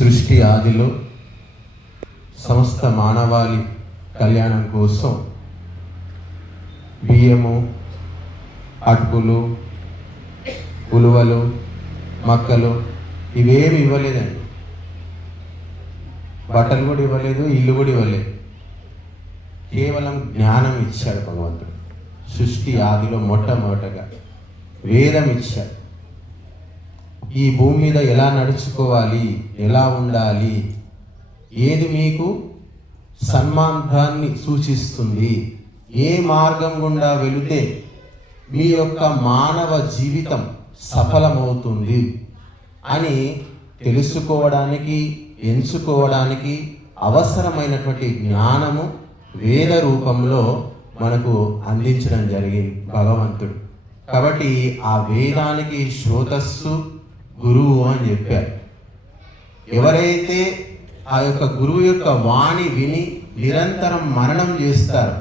సృష్టి ఆదిలో సమస్త మానవాళి కళ్యాణం కోసం బియ్యము, అటుకులు, ఉలువలు, మక్కలు ఇవేమి ఇవ్వలేదండి. బట్టలు కూడా ఇవ్వలేదు, ఇల్లు కూడా ఇవ్వలేదు. కేవలం జ్ఞానం ఇచ్చాడు భగవంతుడు. సృష్టి ఆదిలో మొట్టమొదటగా వేదం ఇచ్చాడు. ఈ భూమి మీద ఎలా నడుచుకోవాలి, ఎలా ఉండాలి, ఏది మీకు సన్మార్గాన్ని సూచిస్తుంది, ఏ మార్గం గుండా వెళితే మీ యొక్క మానవ జీవితం సఫలమవుతుంది అని తెలుసుకోవడానికి, ఎంచుకోవడానికి అవసరమైనటువంటి జ్ఞానము వేద రూపంలో మనకు అందించడం జరిగింది భగవంతుడు. కాబట్టి ఆ వేదానికి శ్రోతస్సు గురువు అని చెప్పారు. ఎవరైతే ఆ యొక్క గురువు యొక్క వాణి విని నిరంతరం మననం చేస్తారో,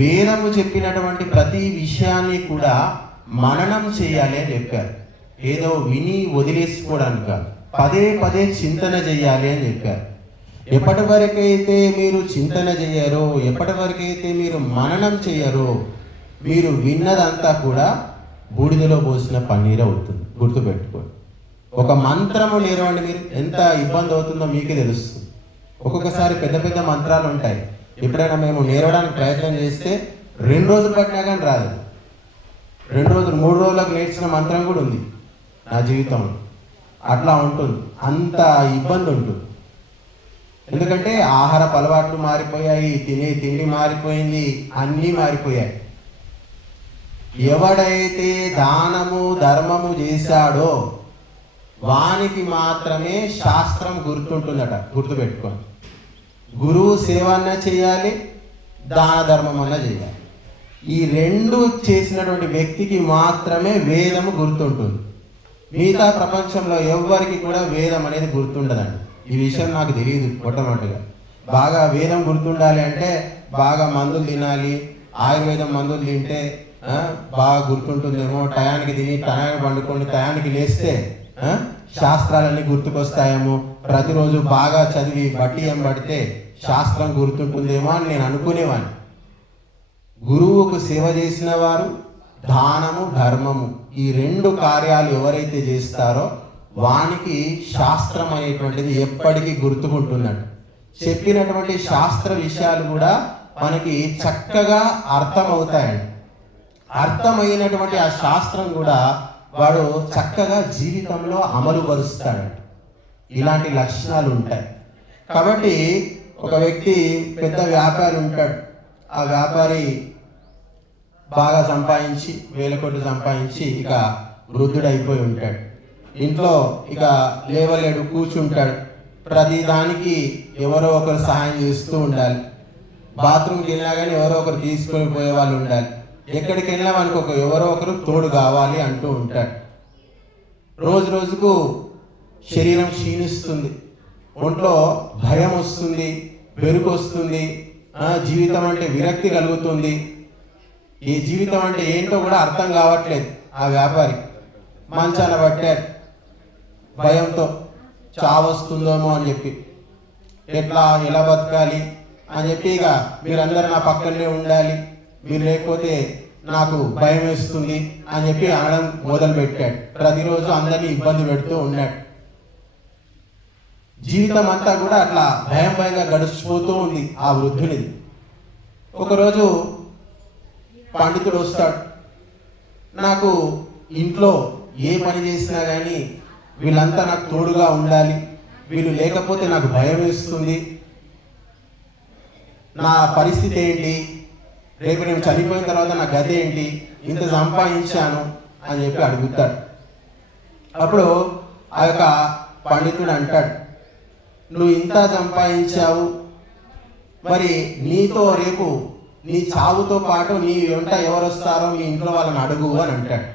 వేదము చెప్పినటువంటి ప్రతి విషయాన్ని కూడా మననం చేయాలి అని చెప్పారు. ఏదో విని వదిలేసుకోవడానికి కాదు, పదే పదే చింతన చేయాలి అని చెప్పారు. ఎప్పటి వరకైతే మీరు చింతన చేయరో, ఎప్పటి వరకైతే మీరు మననం చేయరో, మీరు విన్నదంతా కూడా బూడిదలో పోసిన పన్నీరు అవుతుంది. గుర్తుపెట్టుకోండి. ఒక మంత్రము నేర్వండి, మీరు ఎంత ఇబ్బంది అవుతుందో మీకే తెలుస్తుంది. ఒక్కొక్కసారి పెద్ద పెద్ద మంత్రాలు ఉంటాయి. ఎప్పుడైనా మేము నేర్వడానికి ప్రయత్నం చేస్తే 2 రోజులు పట్టినా కానీ రాదు. 2 రోజులు 3 రోజులకు నేర్చిన మంత్రం కూడా ఉంది నా జీవితంలో. అట్లా ఉంటుంది, అంత ఇబ్బంది ఉంటుంది. ఎందుకంటే ఆహారపు అలవాట్లు మారిపోయాయి, తినే తిండి మారిపోయింది, అన్నీ మారిపోయాయి. ఎవడైతే దానము ధర్మము చేశాడో వానికి మాత్రమే శాస్త్రం గుర్తుంటుందట. గుర్తుపెట్టుకోండి. గురువు సేవ అన్నా చేయాలి, దాన ధర్మం అన్నా చేయాలి. ఈ 2 చేసినటువంటి వ్యక్తికి మాత్రమే వేదము గుర్తుంటుంది. మిగతా ప్రపంచంలో ఎవ్వరికి కూడా వేదం అనేది గుర్తుండదండి. ఈ విషయం నాకు తెలియదు మొట్టమొదటిగా. బాగా వేదం గుర్తుండాలి అంటే బాగా మందులు తినాలి, ఆయుర్వేదం మందులు తింటే బాగా గుర్తుంటుందేమో, టయానికి తిని టయానికి పండుకొని టయానికి లేస్తే శాస్త్రాలన్నీ గుర్తుకొస్తాయేమో, ప్రతిరోజు బాగా చదివి బట్టియం పడితే శాస్త్రం గుర్తుంటుందేమో అని నేను అనుకునేవాడిని. గురువుకు సేవ చేసిన వారు దానము ధర్మము ఈ 2 కార్యాలు ఎవరైతే చేస్తారో వానికి శాస్త్రం అనేటువంటిది ఎప్పటికీ గుర్తుకుంటుందంట. చెప్పినటువంటి శాస్త్ర విషయాలు కూడా మనకి చక్కగా అర్థమవుతాయండి. అర్థమైనటువంటి ఆ శాస్త్రం కూడా వాడు చక్కగా జీవితంలో అమలు పరుస్తాడు. ఇలాంటి లక్షణాలు ఉంటాయి. కాబట్టి ఒక వ్యక్తి పెద్ద వ్యాపారి ఉంటాడు. ఆ వ్యాపారి బాగా సంపాదించి 1000 కోట్లు సంపాదించి ఇక వృద్ధుడైపోయి ఉంటాడు. ఇంట్లో ఇక లేవలేడు, కూర్చుంటాడు. ప్రతిదానికి ఎవరో ఒకరు సహాయం చేస్తూ ఉండాలి. బాత్రూమ్కి వెళ్ళినా కానీ ఎవరో ఒకరు తీసుకొని పోయే వాళ్ళు ఉండాలి. ఎక్కడికి వెళ్ళినా మనకు ఎవరో ఒకరు తోడు కావాలి అంటూ ఉంటాడు. రోజు రోజుకు శరీరం క్షీణిస్తుంది, ఒంట్లో భయం వస్తుంది, బెరుకు వస్తుంది, జీవితం అంటే విరక్తి కలుగుతుంది. ఈ జీవితం అంటే ఏంటో కూడా అర్థం కావట్లేదు. ఆ వ్యాపారి మంచాన పట్టారు భయంతో, చావొస్తుందేమో అని చెప్పి, ఎలా బతకాలి అని చెప్పి, ఇక మీరందరూ నా పక్కనే ఉండాలి, మీరు లేకపోతే నాకు భయం వేస్తుంది అని చెప్పి అనడం మొదలు పెట్టాడు. ప్రతిరోజు అందరినీ ఇబ్బంది పెడుతూ ఉన్నాడు. జీవితం అంతా కూడా అట్లా భయంగా గడిచిపోతూ ఉంది ఆ వృద్ధునిది. ఒకరోజు పండితుడు వస్తాడు. నాకు ఇంట్లో ఏ పని చేసినా కానీ వీళ్ళంతా నాకు తోడుగా ఉండాలి, వీళ్ళు లేకపోతే నాకు భయం వేస్తుంది, నా పరిస్థితి ఏంటి, రేపు నేను చనిపోయిన తర్వాత నా గతి ఏంటి, ఇంత సంపాదించాను అని చెప్పి అడుగుతాడు. అప్పుడు ఆ యొక్క పండితుడు అంటాడు, నువ్వు ఇంత సంపాదించావు, మరి నీతో రేపు నీ చావుతో పాటు నీ వెంట ఎవరు వస్తారో మీ ఇంట్లో వాళ్ళని అడుగు అని అంటాడు.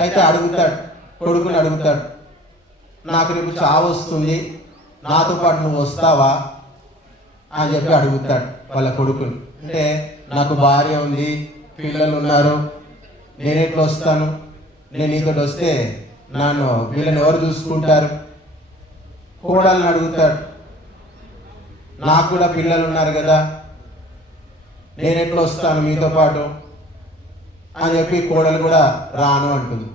అయితే కొడుకుని అడుగుతాడు, నాకు రేపు చావు వస్తుంది, నాతో పాటు నువ్వు వస్తావా అని చెప్పి అడుగుతాడు వాళ్ళ కొడుకుని. అంటే నాకు భార్య ఉంది, పిల్లలు ఉన్నారు, నేను ఎట్లా వస్తాను, నేను నీతో వస్తే నన్ను వీళ్ళని ఎవరు చూసుకుంటారు కోడల్ని అడుగుతాడు, నాకు కూడా పిల్లలు ఉన్నారు కదా, నేను ఎట్లా వస్తాను మీతో పాటు అని చెప్పి కోడలు కూడా రాను అంటుంది.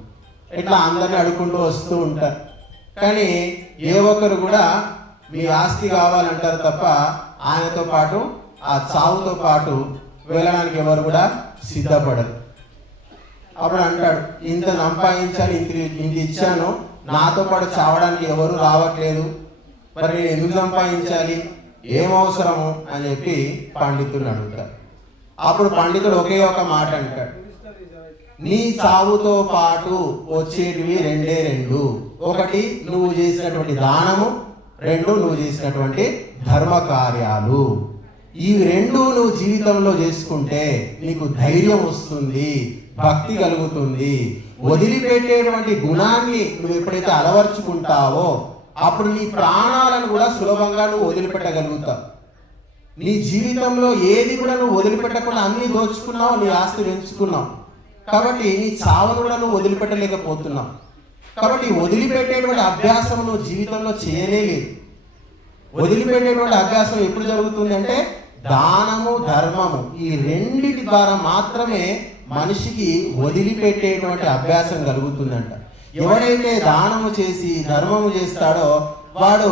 ఇట్లా అందరిని అడుక్కుంటూ వస్తూ ఉంటారు. కానీ ఏ ఒక్కరు కూడా మీ ఆస్తి కావాలంటారు తప్ప ఆయనతో పాటు ఆ చావుతో పాటు వెళ్ళడానికి ఎవరు కూడా సిద్ధపడరు. అప్పుడు అంటాడు, ఇంత సంపాదించాను, ఇంత ఇచ్చాను, నాతో పాటు చావడానికి ఎవరు రావట్లేదు, మరి నేను ఎందుకు సంపాదించాలి, ఏమవసరము అని చెప్పి పండితుడిని అడుగుతాడు. అప్పుడు పండితుడు ఒకే ఒక మాట అంటాడు, నీ చావుతో పాటు వచ్చేటివి రెండు. ఒకటి నువ్వు చేసినటువంటి దానము, రెండు నువ్వు చేసినటువంటి ధర్మ కార్యాలు. ఈ రెండు నువ్వు జీవితంలో చేసుకుంటే నీకు ధైర్యం వస్తుంది, భక్తి కలుగుతుంది. వదిలిపెట్టేటువంటి గుణాన్ని నువ్వు ఎప్పుడైతే అలవర్చుకుంటావో అప్పుడు నీ ప్రాణాలను కూడా సులభంగా నువ్వు వదిలిపెట్టగలుగుతావు. నీ జీవితంలో ఏది కూడా నువ్వు వదిలిపెట్టకుండా అన్ని దోచుకున్నావు, నీ ఆస్తి పెంచుకున్నావు. కాబట్టి నీ చావును కూడా నువ్వు వదిలిపెట్టలేకపోతున్నావు. కాబట్టి వదిలిపెట్టేటువంటి అభ్యాసం నువ్వు జీవితంలో చేయలేదు. వదిలిపెట్టేటువంటి అభ్యాసం ఎప్పుడు జరుగుతుంది అంటే దానము, ధర్మము, ఈ రెండిటి ద్వారా మాత్రమే మనిషికి వదిలిపెట్టేటువంటి అభ్యాసం కలుగుతుందంట. ఎవడైతే దానము చేసి ధర్మము చేస్తాడో వాడు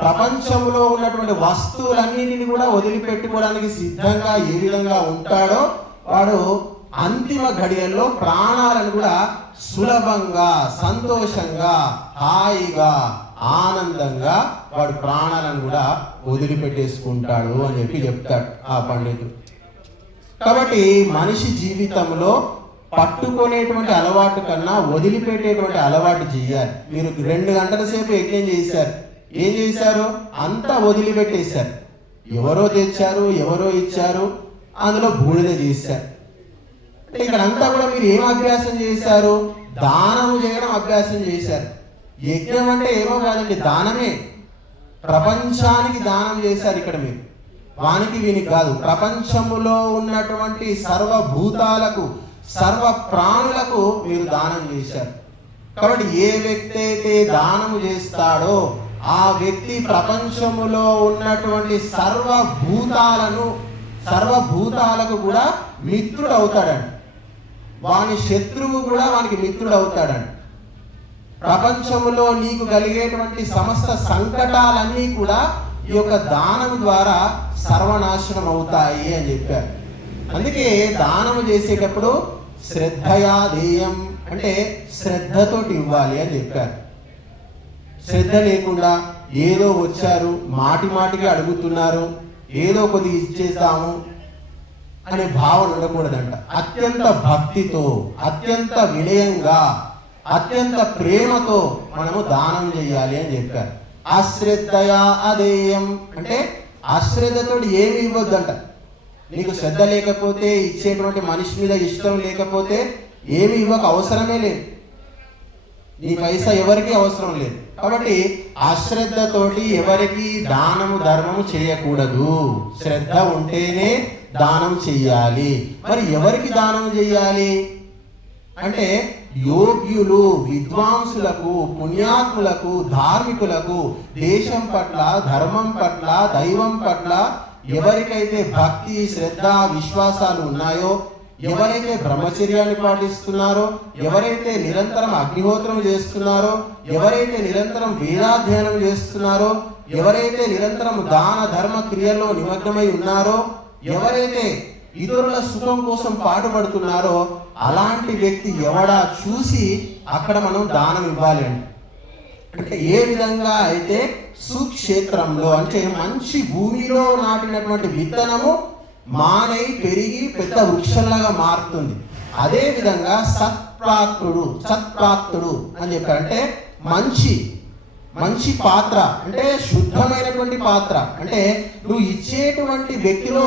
ప్రపంచంలో ఉన్నటువంటి వస్తువులన్నింటినీ కూడా వదిలిపెట్టుకోవడానికి సిద్ధంగా ఏ విధంగా ఉంటాడో వాడు అంతిమ ఘడియల్లో ప్రాణాలను కూడా సులభంగా, సంతోషంగా, హాయిగా, ఆనందంగా వాడు ప్రాణాలను కూడా వదిలిపెట్టేసుకుంటాడు అని చెప్పి చెప్తాడు ఆ పండితుడు. కాబట్టి మనిషి జీవితంలో పట్టుకునేటువంటి అలవాటు కన్నా వదిలిపెట్టేటువంటి అలవాటు చేయాలి. మీరు 2 గంటల సేపు యజ్ఞం చేశారు, ఏం చేశారు? అంతా వదిలిపెట్టేశారు. ఎవరో తెచ్చారు, ఎవరో ఇచ్చారు, అందులో బూడిద చేశారు. అంటే ఇక్కడంతా కూడా మీరు ఏం అభ్యాసం చేశారు? దానము చేయడం అభ్యాసం చేశారు. యజ్ఞం అంటే ఏమో కాదండి, దానమే. ప్రపంచానికి దానం చేశారు ఇక్కడ మీరు, వానికి వీనికి కాదు. ప్రపంచములో ఉన్నటువంటి సర్వభూతాలకు, సర్వ ప్రాణులకు మీరు దానం చేశారు. కాబట్టి ఏ వ్యక్తి అయితే దానము చేస్తాడో ఆ వ్యక్తి ప్రపంచములో ఉన్నటువంటి సర్వభూతాలకు కూడా మిత్రుడు అవుతాడండి. వాని శత్రువు కూడా వానికి మిత్రుడు అవుతాడండి. ప్రపంచములో నీకు కలిగేటువంటి సమస్త సంకటాలన్నీ కూడా ఈ యొక్క దానం ద్వారా సర్వనాశనం అవుతాయి అని చెప్పారు. అందుకే దానము చేసేటప్పుడు శ్రద్ధయా దేయం, అంటే శ్రద్ధతోటి ఇవ్వాలి అని చెప్పారు. శ్రద్ధ లేకుండా ఏదో వచ్చారు, మాటికి అడుగుతున్నారు, ఏదో కొద్దిగా ఇచ్చేస్తాము అనే భావన ఉండకూడదంట. అత్యంత భక్తితో, అత్యంత వినయంగా, అత్యంత ప్రేమతో మనము దానం చేయాలి అని చెప్పారు. అశ్రద్ధయా అదేయం, అంటే అశ్రద్ధతో ఏమి ఇవ్వద్దంట. నీకు శ్రద్ధ లేకపోతే, ఇచ్చేటువంటి మనిషి మీద ఇష్టం లేకపోతే ఏమి ఇవ్వక అవసరమే లేదు. నీ పైసా ఎవరికి అవసరం లేదు. కాబట్టి అశ్రద్ధతోటి ఎవరికి దానము, ధర్మము చేయకూడదు. శ్రద్ధ ఉంటేనే దానం చెయ్యాలి. మరి ఎవరికి దానం చెయ్యాలి అంటే యోగ్యులు, విద్వాంసులకు, పుణ్యాత్ములకు, ధార్మికులకు, దేశం పట్ల, ధర్మం పట్ల, దైవం పట్ల ఎవరికైతే భక్తి, శ్రద్ధ, విశ్వాసాలు ఉన్నాయో, ఎవరైతే బ్రహ్మచర్యాన్ని పాటిస్తున్నారో, ఎవరైతే నిరంతరం అగ్నిహోత్రం చేస్తున్నారో, ఎవరైతే నిరంతరం వేదాధ్యయనం చేస్తున్నారో, ఎవరైతే నిరంతరం దాన ధర్మ క్రియల్లో నిమగ్నమై ఉన్నారో, ఎవరైతే ఇతరుల సుఖం కోసం పాటుపడుతున్నారో అలాంటి వ్యక్తి ఎవడా చూసి అక్కడ మనం దానం ఇవ్వాలి అండి. అంటే ఏ విధంగా అయితే సుక్షేత్రంలో, అంటే మంచి భూమిలో నాటినటువంటి విత్తనము మానై పెరిగి పెద్ద వృక్షంలాగా మారుతుంది, అదే విధంగా సత్ప్రాప్తుడు అని చెప్పారు. అంటే మంచి పాత్ర, అంటే శుద్ధమైనటువంటి పాత్ర. అంటే నువ్వు ఇచ్చేటువంటి వ్యక్తిలో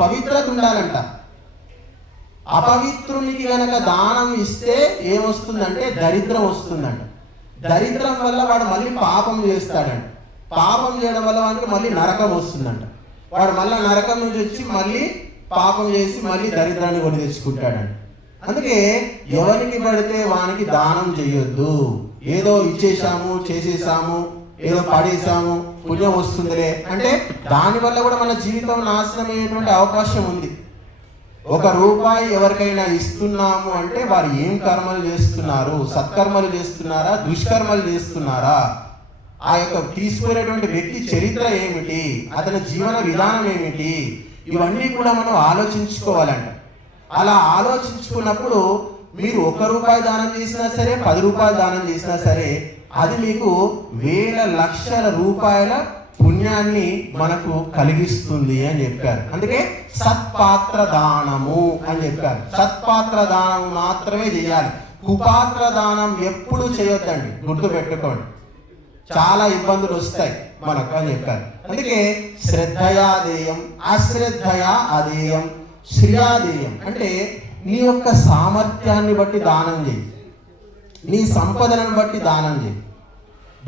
పవిత్రత ఉండాలంట. అపవిత్రునికి గనక దానం ఇస్తే ఏమొస్తుందంటే దరిద్రం వస్తుందంట. దరిద్రం వల్ల వాడు మళ్ళీ పాపం చేస్తాడంట. పాపం చేయడం వల్ల వాడికి మళ్ళీ నరకం వస్తుందంట. వాడు మళ్ళీ నరకం నుంచి వచ్చి మళ్ళీ పాపం చేసి మళ్ళీ దరిద్రాన్ని కొని తెచ్చుకుంటాడంట. అందుకే ఎవరికి పడితే వానికి దానం చేయొద్దు. ఏదో ఇచ్చేసాము, చేసేసాము ఏదో పడేసాము పుణ్యం వస్తుందిలే అంటే దానివల్ల కూడా మన జీవితం నాశనం అయ్యేటువంటి అవకాశం ఉంది. 1 రూపాయి ఎవరికైనా ఇస్తున్నాము అంటే వారు ఏం కర్మలు చేస్తున్నారు, సత్కర్మలు చేస్తున్నారా, దుష్కర్మలు చేస్తున్నారా, ఆ యొక్క తీసుకునేటువంటి వ్యక్తి చరిత్ర ఏమిటి, అతని జీవన విధానం ఏమిటి, ఇవన్నీ కూడా మనం ఆలోచించుకోవాలంట. అలా ఆలోచించుకున్నప్పుడు మీరు 1 రూపాయి దానం చేసినా సరే, 10 రూపాయలు దానం చేసినా సరే, అది మీకు వేల లక్షల రూపాయల పుణ్యాన్ని మనకు కలిగిస్తుంది అని చెప్పారు. అందుకే సత్పాత్ర దానము అని చెప్పారు. సత్పాత్ర దానం మాత్రమే చేయాలి, కుపాత్ర దానం ఎప్పుడు చేయొద్దండి, గుర్తుపెట్టుకోండి. చాలా ఇబ్బందులు వస్తాయి మనకు అని చెప్పారు. అందుకే శ్రద్ధయాదేయం, అశ్రద్ధయా అదేయం, శ్రియాదేయం అంటే నీ యొక్క సామర్థ్యాన్ని బట్టి దానం చేయి, నీ సంపదలను బట్టి దానం చేయి.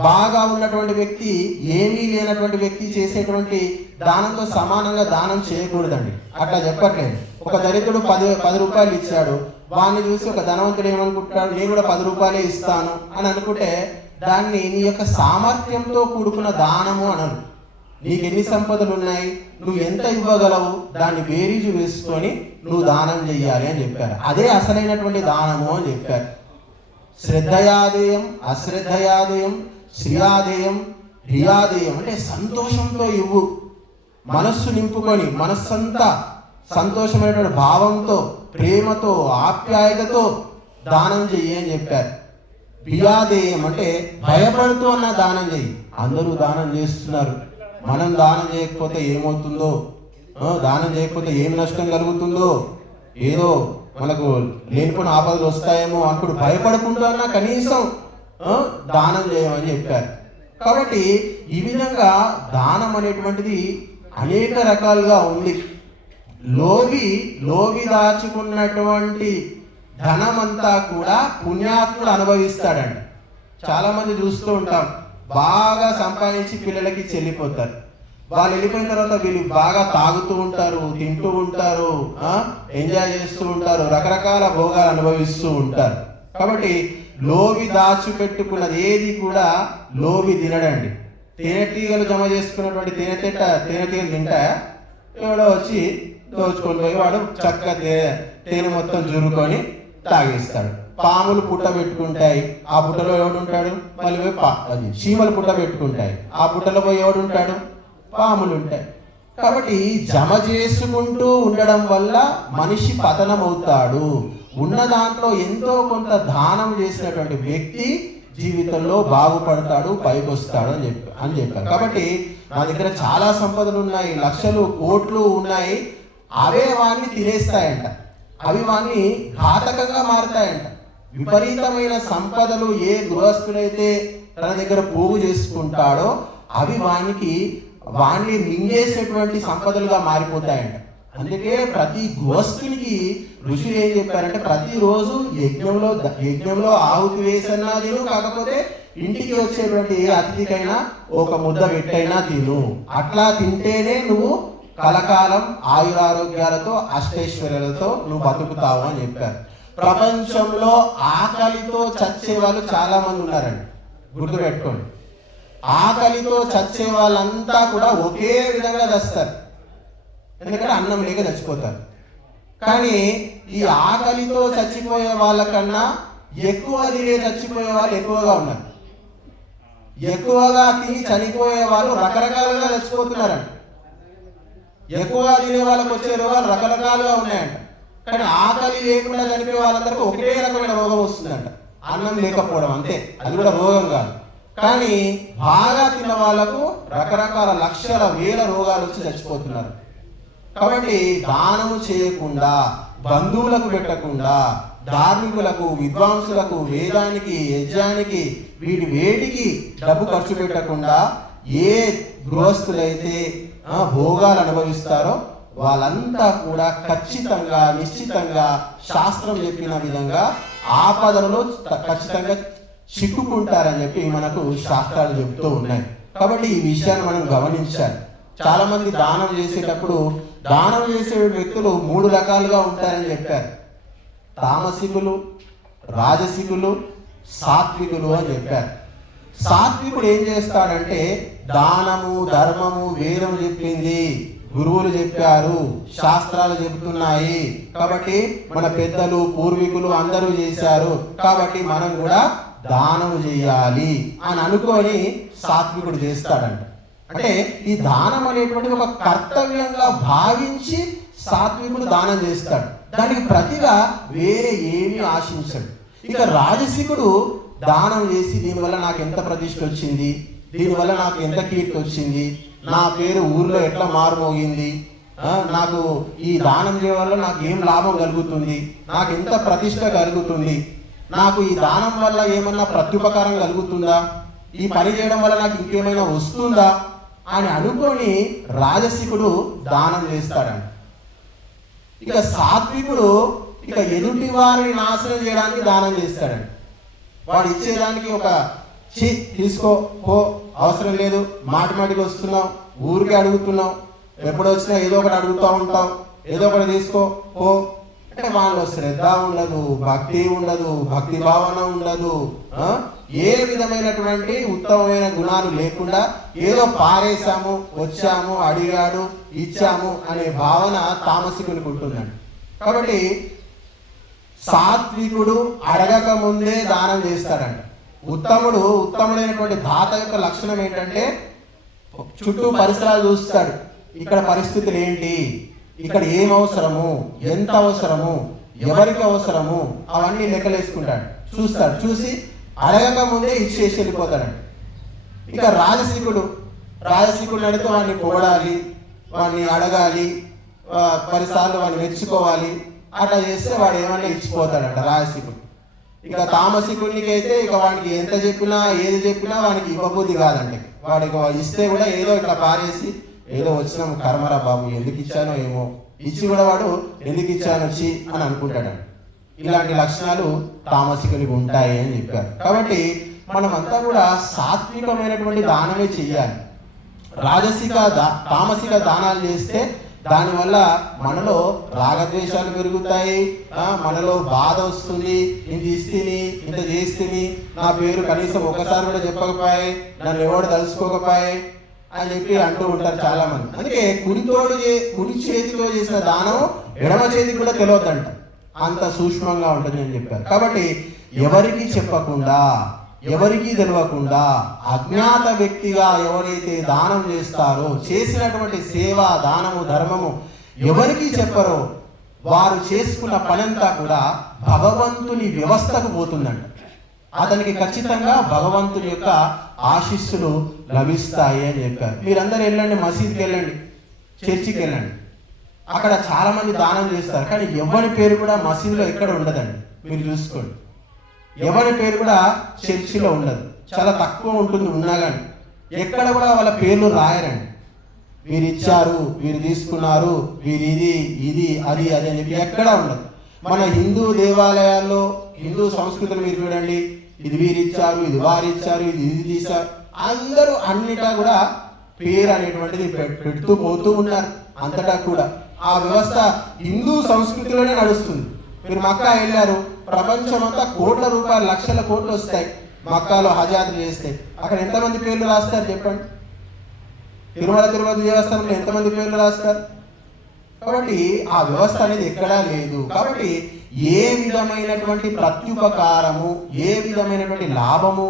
బాగా ఉన్నటువంటి వ్యక్తి ఏమీ లేనటువంటి వ్యక్తి చేసేటువంటి దానంతో సమానంగా దానం చేయకూడదండి. అట్లా చెప్పట్లేదు. ఒక దరిద్రుడు 10 రూపాయలు ఇచ్చాడు, వాడిని చూసి ఒక ధనవంతుడు ఏమనుకుంటాడు, నేను కూడా 10 రూపాయలే ఇస్తాను అని అనుకుంటే దాన్ని నీ యొక్క సామర్థ్యంతో కూడుకున్న దానము అనరు. నీకు ఎన్ని సంపదలు ఉన్నాయి, నువ్వు ఎంత ఇవ్వగలవు, దాన్ని బేరీజు వేసుకొని నువ్వు దానం చెయ్యాలి అని చెప్పారు. అదే అసలైనటువంటి దానము అని చెప్పారు. శ్రద్ధయాదేయం, అశ్రద్ధయాదేయం, శ్రియాదేయం, రియాదేయం అంటే సంతోషంతో ఇవ్వు, మనస్సు నింపుకొని మనస్సంతా సంతోషమైనటువంటి భావంతో, ప్రేమతో, ఆప్యాయతతో దానం చెయ్యి అని చెప్పారు. బియాదేయం అంటే భయపడుతూ అన్న దానం చెయ్యి. అందరూ దానం చేస్తున్నారు, మనం దానం చేయకపోతే ఏమవుతుందో, దానం చేయకపోతే ఏం నష్టం కలుగుతుందో, ఏదో మనకు లేనిపోయిన ఆపదలు వస్తాయేమో అనుకుడు భయపడకుండా కనీసం దానం చేయమని చెప్పారు. కాబట్టి ఈ విధంగా దానం అనేటువంటిది అనేక రకాలుగా ఉంది. లోవి దాచుకున్నటువంటి ధనమంతా కూడా పుణ్యాత్ముడు అనుభవిస్తాడండి. చాలా మంది చూస్తూ ఉంటాం, బాగా సంపాదించి పిల్లలకి చెల్లిపోతారు. వాళ్ళు వెళ్ళిపోయిన తర్వాత వీళ్ళు బాగా తాగుతూ ఉంటారు, తింటూ ఉంటారు, ఎంజాయ్ చేస్తూ ఉంటారు, రకరకాల భోగాలు అనుభవిస్తూ ఉంటారు. కాబట్టి లోవి దాచిపెట్టుకున్నది ఏది కూడా లోవి తినడండి. తేనెటీగలు జమ చేసుకున్నటువంటి తేనెటీగలు తింటాయా? ఎవడో వచ్చి దోచుకొని పోయి వాడు చక్కగా తేనె మొత్తం జురుకొని తాగేస్తాడు. పాములు పుట్ట పెట్టుకుంటాయి, ఆ పుట్టలో ఎవడుంటాడు? మళ్ళీ పోయి చీమలు పుట్ట పెట్టుకుంటాయి, ఆ పుట్టలో పోయి ఎవడుంటాడు? పాములు ఉంటాయి. కాబట్టి జమ చేసుకుంటూ ఉండడం వల్ల మనిషి పతనం అవుతాడు. ఉన్న దాంట్లో ఎంతో కొంత దానం చేసినటువంటి వ్యక్తి జీవితంలో బాగుపడతాడు, పైకి వస్తాడు అని చెప్పారు. కాబట్టి నా దగ్గర చాలా సంపదలు ఉన్నాయి, లక్షలు కోట్లు ఉన్నాయి, అవే వాడిని తినేస్తాయంట, అవి వాడిని ఘాతకంగా మారుతాయంట. విపరీతమైన సంపదలు ఏ గృహస్థుడైతే తన దగ్గర పోగు చేసుకుంటాడో అవి వాణ్ణి మింగేసేటువంటి సంపదలుగా మారిపోతాయంట. అందుకే ప్రతి గృహస్థునికి ఋషులు ఏం చెప్పారంటే ప్రతిరోజు యజ్ఞంలో ఆహుతి వేసన్నా తిను, కాకపోతే ఇంటికి వచ్చేటువంటి ఏ అతిథికైనా ఒక ముద్ద పెట్టైనా తిను. అట్లా తింటేనే నువ్వు కలకాలం ఆయురారోగ్యాలతో అష్టైశ్వర్యాలతో నువ్వు బతుకుతావు అని చెప్పారు. ప్రపంచంలో ఆకలితో చచ్చే వాళ్ళు చాలా మంది ఉన్నారండి, గుర్తుపెట్టుకోండి. ఆకలితో చచ్చే వాళ్ళంతా కూడా ఒకే విధంగా చస్తారు, ఎందుకంటే అన్నం లేక చచ్చిపోతారు. కానీ ఈ ఆకలితో చచ్చిపోయే వాళ్ళకన్నా ఎక్కువ తినే చచ్చిపోయే వాళ్ళు ఎక్కువగా ఉన్నారు. ఎక్కువగా తిని చనిపోయే వాళ్ళు రకరకాలుగా చచ్చిపోతున్నారంట. ఎక్కువ తినే వాళ్ళకి వచ్చే రోగాలు రకరకాలుగా ఉన్నాయంట. కానీ ఆకలి లేకుండా చనిపోయే వాళ్ళందరికీ ఒకే రకమైన రోగం వస్తుందంట, అన్నం లేకపోవడం, అంతే. అది కూడా రోగం కాదు. కానీ బాగా తిన్న వాళ్ళకు రకరకాల లక్షల వేల రోగాలు వచ్చి చచ్చిపోతున్నారు. కాబట్టి దానము చేయకుండా, బంధువులకు పెట్టకుండా, ధార్మికులకు, విద్వాంసులకు, వేదానికి, యజ్ఞానికి, వేటికి డబ్బు ఖర్చు పెట్టకుండా ఏ గృహస్థులైతే భోగాలు అనుభవిస్తారో వాళ్ళంతా కూడా ఖచ్చితంగా, నిశ్చితంగా శాస్త్రం చెప్పిన విధంగా ఆపదలలో ఖచ్చితంగా చిక్కుకుంటారని చెప్పి మనకు శాస్త్రాలు చెబుతూ ఉన్నాయి. కాబట్టి ఈ విషయాన్ని మనం గమనించాలి. చాలా మంది దానం చేసేటప్పుడు దానం చేసే వ్యక్తులు 3 రకాలుగా ఉంటారని చెప్పారు. తామసికులు, రాజసికులు, సాత్వికులు అని చెప్పారు. సాత్వికుడు ఏం చేస్తాడంటే దానము ధర్మము వేదము చెప్పింది, గురువులు చెప్పారు, శాస్త్రాలు చెబుతున్నాయి, కాబట్టి మన పెద్దలు పూర్వీకులు అందరూ చేశారు, కాబట్టి మనం కూడా దానం చేయాలి అని అనుకొని సాత్వికుడు చేస్తాడంట. అంటే ఈ దానం అనేటువంటి ఒక కర్తవ్యంగా భావించి సాత్వికుడు దానం చేస్తాడు. దానికి ప్రతిగా వేరే ఏమీ ఆశించడు. ఇక రాజసికుడు దానం చేసి దీనివల్ల నాకు ఎంత ప్రతిష్ఠ వచ్చింది, దీనివల్ల నాకు ఎంత కీర్తి వచ్చింది, నా పేరు ఊర్లో ఎట్లా మారుమోగింది, నాకు ఈ దానం చేయడం వల్ల నాకు ఏం లాభం కలుగుతుంది, నాకు ఎంత ప్రతిష్ట కలుగుతుంది, నాకు ఈ దానం వల్ల ఏమన్నా ప్రత్యుపకారం కలుగుతుందా, ఈ పని చేయడం వల్ల నాకు ఇంకేమైనా వస్తుందా అని అనుకొని రాజసికుడు దానం చేస్తాడంట. ఇక సాత్వికుడు ఇక ఎదుటి వారిని నాశనం చేయడానికి దానం చేస్తాడంట. వాడు ఇచ్చేదానికి ఒక తీసుకో పో, అవసరం లేదు, మాటికి వస్తున్నావు, ఊరికే అడుగుతున్నావు, ఎప్పుడు వచ్చినా ఏదో ఒకటి అడుగుతూ ఉంటావు, ఏదో ఒకటి తీసుకో పో అంటే వాళ్ళలో శ్రద్ధ ఉండదు, భక్తి ఉండదు, భక్తి భావన ఉండదు, ఏ విధమైనటువంటి ఉత్తమమైన గుణాలు లేకుండా ఏదో పారేశాము, వచ్చాము, అడిగాడు, ఇచ్చాము అనే భావన తామసికునికి ఉంటుందండి. కాబట్టి సాత్వికుడు అడగక ముందే దానం చేస్తాడంట. ఉత్తముడైనటువంటి దాత యొక్క లక్షణం ఏంటంటే చుట్టూ పరిసరాలు చూస్తాడు, ఇక్కడ పరిస్థితులు ఏంటి, ఇక్కడ ఏం అవసరము, ఎంత అవసరము, ఎవరికి అవసరము, అవన్నీ లెక్కలేసుకుంటాడు, చూస్తాడు. చూసి అడగక ముందే ఇచ్చేసి వెళ్ళిపోతాడంట. ఇక రాజసికుడు అడిగితే వాడిని పొగడాలి, వాడిని అడగాలి, పదిసార్లు వాడిని మెచ్చుకోవాలి, అట్లా చేస్తే వాడు ఏమన్నా ఇచ్చిపోతాడంట రాజసికుడు. ఇక తామసికుడికి అయితే ఇక వాడికి ఎంత చెప్పినా ఏది చెప్పినా వాడికి ఇవ్వబుద్ధి కాదండి. వాడికి ఇస్తే కూడా ఏదో ఇట్లా పారేసి ఏదో వచ్చినాము కర్మరా బాబు, ఎందుకు ఇచ్చానో ఏమో, ఇచ్చి కూడా వాడు ఎందుకు ఇచ్చాను వచ్చి అని అనుకుంటాడండి. ఇలాంటి లక్షణాలు తామసికునికి ఉంటాయి అని చెప్పారు. కాబట్టి మనమంతా కూడా సాత్వికమైనటువంటి దానమే చెయ్యాలి. తామసిక దానాలు చేస్తే దానివల్ల మనలో రాగద్వేషాలు పెరుగుతాయి, మనలో బాధ వస్తుంది, ఇంత ఇస్తేని ఇంత చేస్తేని నా పేరు కనీసం ఒకసారి కూడా చెప్పకపోయాయి, నన్ను ఎవడు తలుసుకోకపోయాయి అని చెప్పి అంటూ ఉంటారు చాలా మంది. అందుకే కుడి చేతితో చేసిన దానం ఎడమ చేతికి కూడా తెలియదంట, అంత సూక్ష్మంగా ఉంటుంది అని చెప్పారు. కాబట్టి ఎవరికి చెప్పకుండా, ఎవరికి తెలియకుండా అజ్ఞాత వ్యక్తిగా ఎవరైతే దానం చేస్తారో, చేసినటువంటి సేవ, దానము, ధర్మము ఎవరికి చెప్పరో వారు చేసుకున్న పనంతా కూడా భగవంతుని వ్యవస్థకు పోతుందంట. అతనికి ఖచ్చితంగా భగవంతుని యొక్క ఆశీస్సులు లభిస్తాయి అని చెప్పారు. మీరందరూ వెళ్ళండి, మసీద్కి వెళ్ళండి, చర్చికి వెళ్ళండి, అక్కడ చాలా మంది దానం చేస్తారు, కానీ ఎవరి పేరు కూడా మసీదులో ఎక్కడ ఉండదండి. మీరు చూసుకోండి, ఎవరి పేరు కూడా చర్చిలో ఉండదు, చాలా తక్కువ ఉంటుంది. ఉన్నా కానీ ఎక్కడ కూడా వాళ్ళ పేర్లు రాయరండి. వీరు ఇచ్చారు, వీరు తీసుకున్నారు, వీరు ఇది అది అని చెప్పి ఎక్కడా ఉండదు. మన హిందూ దేవాలయాల్లో, హిందూ సంస్కృతిని మీరు చూడండి, ఇది వీరు ఇచ్చారు, ఇది వారు ఇచ్చారు, ఇది తీశారు, అందరూ అన్నిటా కూడా పేరు అనేటువంటిది పెడుతూ పోతూ ఉన్నారు. అంతటా కూడా ఆ వ్యవస్థ హిందూ సంస్కృతిలోనే నడుస్తుంది. మీరు మక్కా వెళ్ళారు, ప్రపంచం అంతా కోట్ల రూపాయలు, లక్షల కోట్లు వస్తాయి మక్కాలో హజ్ యాత్ర చేస్తే. అక్కడ ఎంతమంది పేర్లు రాస్తారు చెప్పండి? తిరుపతి దేవస్థానంలో ఎంతమంది పేర్లు రాస్తారు? కాబట్టి ఆ వ్యవస్థ అనేది ఎక్కడా లేదు. కాబట్టి ఏ విధమైనటువంటి ప్రత్యుపకారము, ఏ విధమైనటువంటి లాభము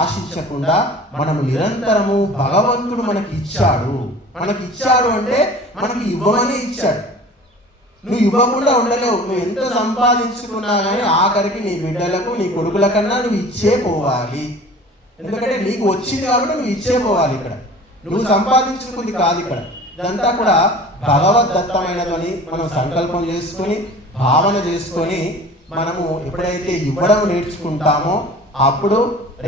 ఆశించకుండా మనము నిరంతరము భగవంతుడు మనకి ఇచ్చాడు అంటే మనకి ఇవ్వమని ఇచ్చాడు. నువ్వు ఇవ్వకుండా ఉండలేవు. నువ్వు ఎంత సంపాదించుకున్నా కానీ ఆఖరికి నీ బిడ్డలకు, నీ కొడుకుల కన్నా నువ్వు ఇచ్చే పోవాలి. ఎందుకంటే నీకు వచ్చింది కాబట్టి నువ్వు ఇచ్చే పోవాలి. ఇక్కడ నువ్వు సంపాదించుకుంది కాదు. ఇక్కడ ఇదంతా కూడా భగవద్దత్తమైనదని మనం సంకల్పం చేసుకొని, భావన చేసుకొని మనము ఎప్పుడైతే ఇవ్వడం నేర్చుకుంటామో అప్పుడు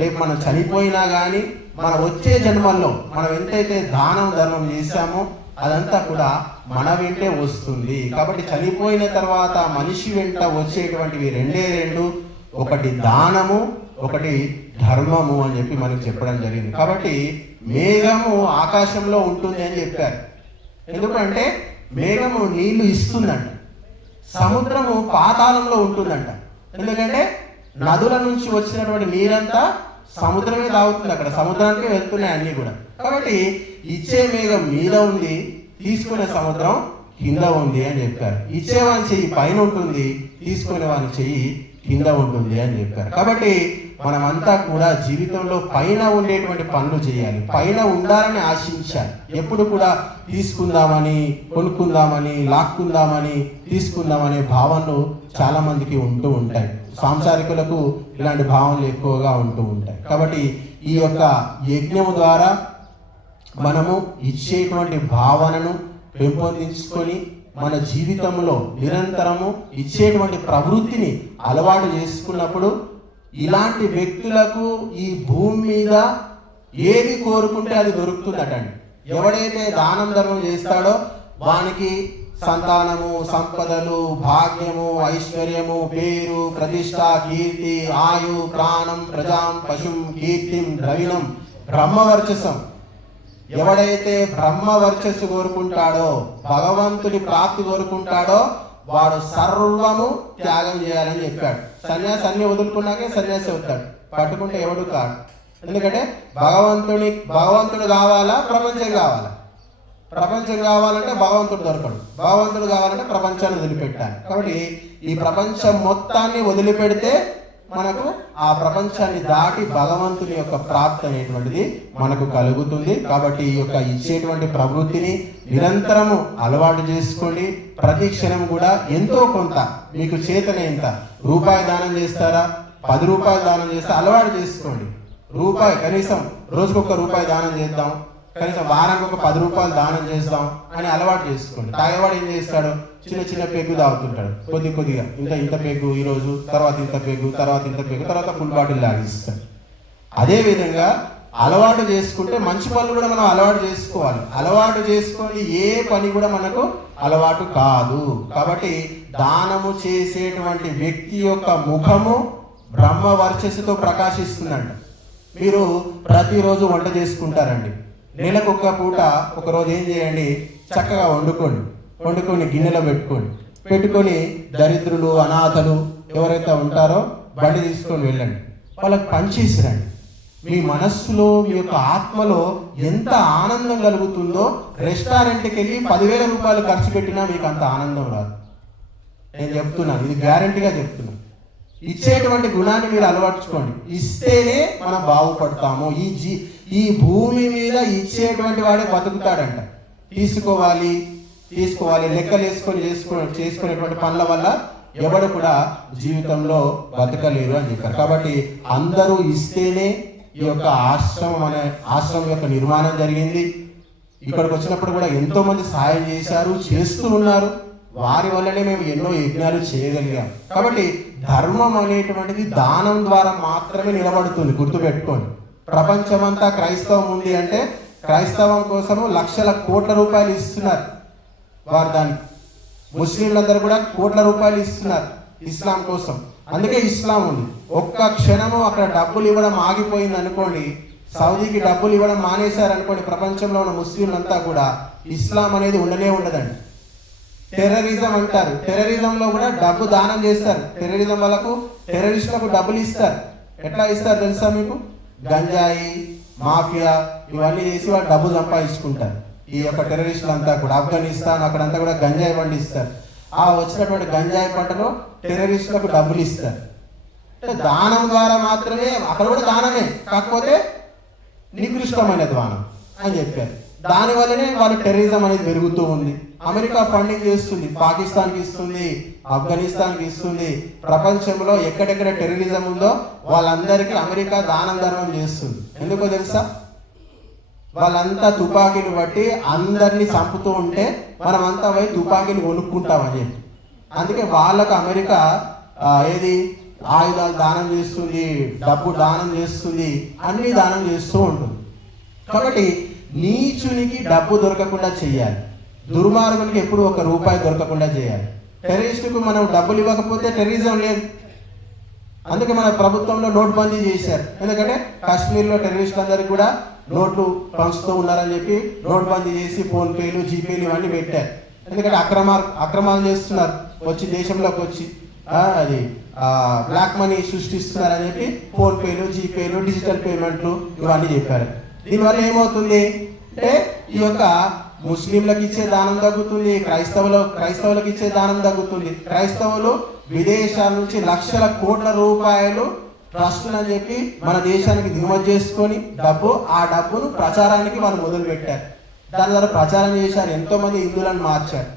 రేపు మనం చనిపోయినా కానీ మన వచ్చే జన్మల్లో మనం ఎంతైతే దానం ధర్మం చేశామో అదంతా కూడా మన వెంటే వస్తుంది. కాబట్టి చనిపోయిన తర్వాత మనిషి వెంట వచ్చేటువంటివి రెండే రెండు, ఒకటి దానము, ఒకటి ధర్మము అని చెప్పి మనకు చెప్పడం జరిగింది. కాబట్టి మేఘము ఆకాశంలో ఉంటుంది అని చెప్పారు. ఎందుకంటే మేఘము నీళ్లు ఇస్తుందంట, సముద్రము పాతాళంలో ఉంటుందంట. ఎందుకంటే నదుల నుంచి వచ్చినటువంటి నీరంతా సముద్రమే తాగుతుంది, అక్కడ సముద్రానికి వెళ్తున్నాయి అన్నీ కూడా. కాబట్టి ఇచ్చే మేఘం మీద ఉంది, తీసుకునే సముద్రం కింద ఉంది అని చెప్పారు. ఇచ్చేవాని చెయ్యి పైన ఉంటుంది, తీసుకునే వాని చెయ్యి కింద ఉంటుంది అని చెప్పారు. కాబట్టి మనమంతా కూడా జీవితంలో పైన ఉండేటువంటి పనులు చేయాలి, పైన ఉండాలని ఆశించాలి. ఎప్పుడు కూడా తీసుకుందామని, కొనుక్కుందామని, లాక్కుందామని, తీసుకుందామనే భావనలు చాలా మందికి ఉంటూ ఉంటాయి. సాంసారికులకు ఇలాంటి భావనలు ఎక్కువగా ఉంటూ ఉంటాయి. కాబట్టి ఈ యొక్క యజ్ఞము ద్వారా మనము ఇచ్చేటువంటి భావనను పెంపొందించుకొని మన జీవితంలో నిరంతరము ఇచ్చేటువంటి ప్రవృత్తిని అలవాటు చేసుకున్నప్పుడు ఇలాంటి వ్యక్తులకు ఈ భూమి మీద ఏది కోరుకుంటే అది దొరుకుతుందటండి. ఎవడైతే దానం ధర్మం చేస్తాడో వానికి సంతానము, సంపదలు, భాగ్యము, ఐశ్వర్యము, పేరు, ప్రతిష్ట, కీర్తి, ఆయు, ప్రాణం, ప్రజాం, పశుం, కీర్తిం, ద్రవిణం, బ్రహ్మవర్చసం. ఎవడైతే బ్రహ్మవర్చస్సు కోరుకుంటాడో, భగవంతుడి ప్రాప్తి కోరుకుంటాడో వాడు సర్వము త్యాగం చేయాలని చెప్పాడు. సన్యాసి అన్ని వదులుకున్నాకే సన్యాసి అవుతాడు, పట్టుకుంటే ఎవడు కాడు. ఎందుకంటే భగవంతుడు కావాలా, ప్రపంచం కావాలా? ప్రపంచం కావాలంటే భగవంతుడు దొరకడు, భగవంతుడు కావాలంటే ప్రపంచాన్ని వదిలిపెట్టాలి. కాబట్టి ఈ ప్రపంచం మొత్తాన్ని వదిలిపెడితే మనకు ఆ ప్రపంచాన్ని దాటి భగవంతుని యొక్క ప్రాప్తి అనేటువంటిది మనకు కలుగుతుంది. కాబట్టి ఈ యొక్క ఇచ్చేటువంటి ప్రవృత్తిని నిరంతరము అలవాటు చేసుకోండి. ప్రతి క్షణం కూడా ఎంతో కొంత మీకు చేతనైంత రూపాయి దానం చేస్తారా, 10 రూపాయలు దానం చేస్తే అలవాటు చేసుకోండి. రూపాయి కనీసం రోజుకొక రూపాయి దానం చేద్దాం, కనీసం వారానికి ఒక 10 రూపాయలు దానం చేద్దాం అని అలవాటు చేసుకోండి. తాగేవాడు ఏం చేస్తాడు, చిన్న చిన్న పెగ్గు తాగుతుంటాడు, కొద్దిగా ఇంత పెగ్గు ఈరోజు, తర్వాత ఇంత పెగ్గు, తర్వాత ఇంత పెగ్గు, తర్వాత ఫుల్ బాటిల్ తాగిస్తాడు. అదేవిధంగా అలవాటు చేసుకుంటే మంచి పనులు కూడా మనం అలవాటు చేసుకోవాలి. అలవాటు చేసుకొని ఏ పని కూడా మనకు అలవాటు కాదు. కాబట్టి దానము చేసేటువంటి వ్యక్తి యొక్క ముఖము బ్రహ్మ వర్చస్సుతో ప్రకాశిస్తుందంట. మీరు ప్రతిరోజు వంట చేసుకుంటారండి, నెలకు ఒక పూట ఒక రోజు ఏం చేయండి, చక్కగా వండుకొని గిన్నెలో పెట్టుకొని దరిద్రులు, అనాథలు ఎవరైతే ఉంటారో బండి తీసుకొని వెళ్ళండి, వాళ్ళకి పంచేసిరండి. మీ మనస్సులో, మీ యొక్క ఆత్మలో ఎంత ఆనందం కలుగుతుందో రెస్టారెంట్కి వెళ్ళి 10,000 రూపాయలు ఖర్చు పెట్టినా మీకు అంత ఆనందం రాదు. నేను చెప్తున్నాను, ఇది గ్యారంటీగా చెప్తున్నాను. ఇచ్చేటువంటి గుణాన్ని మీరు అలవర్చుకోండి. ఇస్తేనే మనం బాగుపడతాము. ఈ భూమి మీద ఇచ్చేటువంటి వాడే బతుకుతాడంట. తీసుకోవాలి లెక్కలు చేసుకునేటువంటి పనుల వల్ల ఎవడు కూడా జీవితంలో బతకలేరు అని చెప్పారు. కాబట్టి అందరూ ఇస్తేనే ఈ యొక్క ఆశ్రమం యొక్క నిర్మాణం జరిగింది. ఇక్కడికి వచ్చినప్పుడు కూడా ఎంతో మంది సహాయం చేశారు, చేస్తూ ఉన్నారు. వారి వల్లనే మేము ఎన్నో యజ్ఞాలు చేయగలిగాం. కాబట్టి ధర్మం అనేటువంటిది దానం ద్వారా మాత్రమే నిలబడుతుంది, గుర్తుపెట్టుకోండి. ప్రపంచమంతా క్రైస్తవం ఉంది అంటే క్రైస్తవం కోసము లక్షల కోట్ల రూపాయలు ఇస్తున్నారు వారు. దానికి ముస్లింలందరూ కూడా కోట్ల రూపాయలు ఇస్తున్నారు ఇస్లాం కోసం. అందుకే ఇస్లాం ఉంది. ఒక్క క్షణము అక్కడ డబ్బులు ఇవ్వడం ఆగిపోయింది అనుకోండి, సౌదీకి డబ్బులు ఇవ్వడం మానేశారనుకోండి, ప్రపంచంలో ఉన్న ముస్లింలంతా కూడా ఇస్లాం అనేది ఉండనే ఉండదండి. టెర్రరిజం అంటారు, టెర్రరిజంలో కూడా డబ్బు దానం చేస్తారు. టెర్రరిజం వాళ్ళకు, టెర్రరిస్టులకు డబ్బులు ఇస్తారు. ఎట్లా ఇస్తారు తెలుసా మీకు? గంజాయి, మాఫియా ఇవన్నీ చేసి వాళ్ళు డబ్బు సంపాదించుకుంటారు. ఈ యొక్క టెర్రరిస్టులు అంతా కూడా ఆఫ్ఘనిస్తాన్ అక్కడంతా కూడా గంజాయి పండిస్తారు. ఆ వచ్చినటువంటి గంజాయి పంటలో టెర్రరిస్టులకు డబ్బులు ఇస్తారు. అంటే దానం ద్వారా మాత్రమే, అక్కడ కూడా దానమే, కాకపోతే నికృష్టమైన దానం అని చెప్పారు. దానివల్లనే వాళ్ళు టెర్రరిజం అనేది పెరుగుతూ ఉంది. అమెరికా ఫండింగ్ చేస్తుంది, పాకిస్తాన్కి ఇస్తుంది, ఆఫ్ఘనిస్తాన్కి ఇస్తుంది. ప్రపంచంలో ఎక్కడెక్కడ టెర్రరిజం ఉందో వాళ్ళందరికీ అమెరికా దానం ధర్మం చేస్తుంది. ఎందుకో తెలుసా? వాళ్ళంతా తుపాకీలు బట్టి అందరినీ చంపుతూ ఉంటే మనమంతా పోయి తుపాకీలు కొనుక్కుంటామని చెప్పి. అందుకే వాళ్ళకు అమెరికా ఆయుధాలు దానం చేస్తుంది, డబ్బు దానం చేస్తుంది, అన్ని దానం చేస్తూ ఉంటుంది. కాబట్టి నీచునికి డబ్బు దొరకకుండా చేయాలి, దుర్మార్గునికి ఎప్పుడు 1 రూపాయి దొరకకుండా చేయాలి. టెర్రరిస్టుకు మనం డబ్బులు ఇవ్వకపోతే టెర్రరిజం లేదు. అందుకే మన ప్రభుత్వంలో నోట్బందీ చేశారు. ఎందుకంటే కాశ్మీర్లో టెర్రరిస్టులు అందరికీ కూడా నోట్లు పంచుతూ ఉన్నారని చెప్పి నోట్బందీ చేసి ఫోన్పేలు, జీపేలు ఇవన్నీ పెట్టారు. ఎందుకంటే అక్రమాలు చేస్తున్నారు వచ్చి దేశంలోకి వచ్చి. అది బ్లాక్ మనీ సృష్టిస్తున్నారని చెప్పి ఫోన్పేలు, జీపేలు, డిజిటల్ పేమెంట్లు ఇవన్నీ చెప్పారు. దీనివల్ల ఏమవుతుంది అంటే ఈ యొక్క ముస్లింలకు ఇచ్చే దానం తగ్గుతుంది, క్రైస్తవులకు ఇచ్చే దానం తగ్గుతుంది. క్రైస్తవులు విదేశాల నుంచి లక్షల కోట్ల రూపాయలు ట్రస్టులు అని చెప్పి మన దేశానికి దిగుమతి చేసుకొని ఆ డబ్బును ప్రచారానికి వాళ్ళు మొదలు పెట్టారు. దాని ద్వారా ప్రచారం చేశారు, ఎంతో మంది హిందువులను మార్చారు.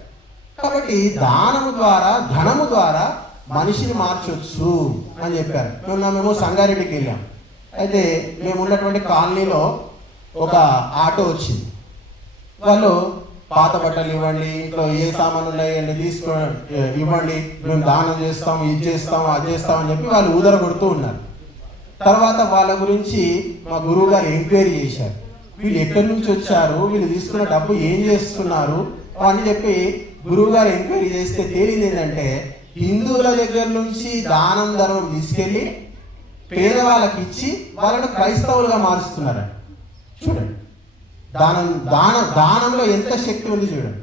కాబట్టి దానము ద్వారా, ధనము ద్వారా మనిషిని మార్చొచ్చు అని చెప్పారు. మేము సంగారెడ్డికి వెళ్ళాం. అయితే మేము ఉన్నటువంటి కాలనీలో ఒక ఆటో వచ్చింది. వాళ్ళు పాత బట్టలు ఇవ్వండి, ఇంట్లో ఏ సామాను ఉన్నాయని ఇవ్వండి, మేము దానం చేస్తాం, ఇది చేస్తాం, అది చేస్తాం అని చెప్పి వాళ్ళు ఊదర కొడుతూ ఉన్నారు. తర్వాత వాళ్ళ గురించి మా గురువు గారు ఎంక్వైరీ చేశారు. వీళ్ళు ఎక్కడి నుంచి వచ్చారు, వీళ్ళు తీసుకున్న డబ్బు ఏం చేస్తున్నారు అని చెప్పి గురువు గారు ఎంక్వైరీ చేస్తే తేలింది ఏంటంటే, హిందువుల దగ్గర నుంచి దానం ధర్మం తీసుకెళ్ళి పేదవాళ్ళకి ఇచ్చి వాళ్ళను క్రైస్తవులుగా మారుస్తున్నారు. చూడండి, దానంలో ఎంత శక్తి ఉంది చూడండి.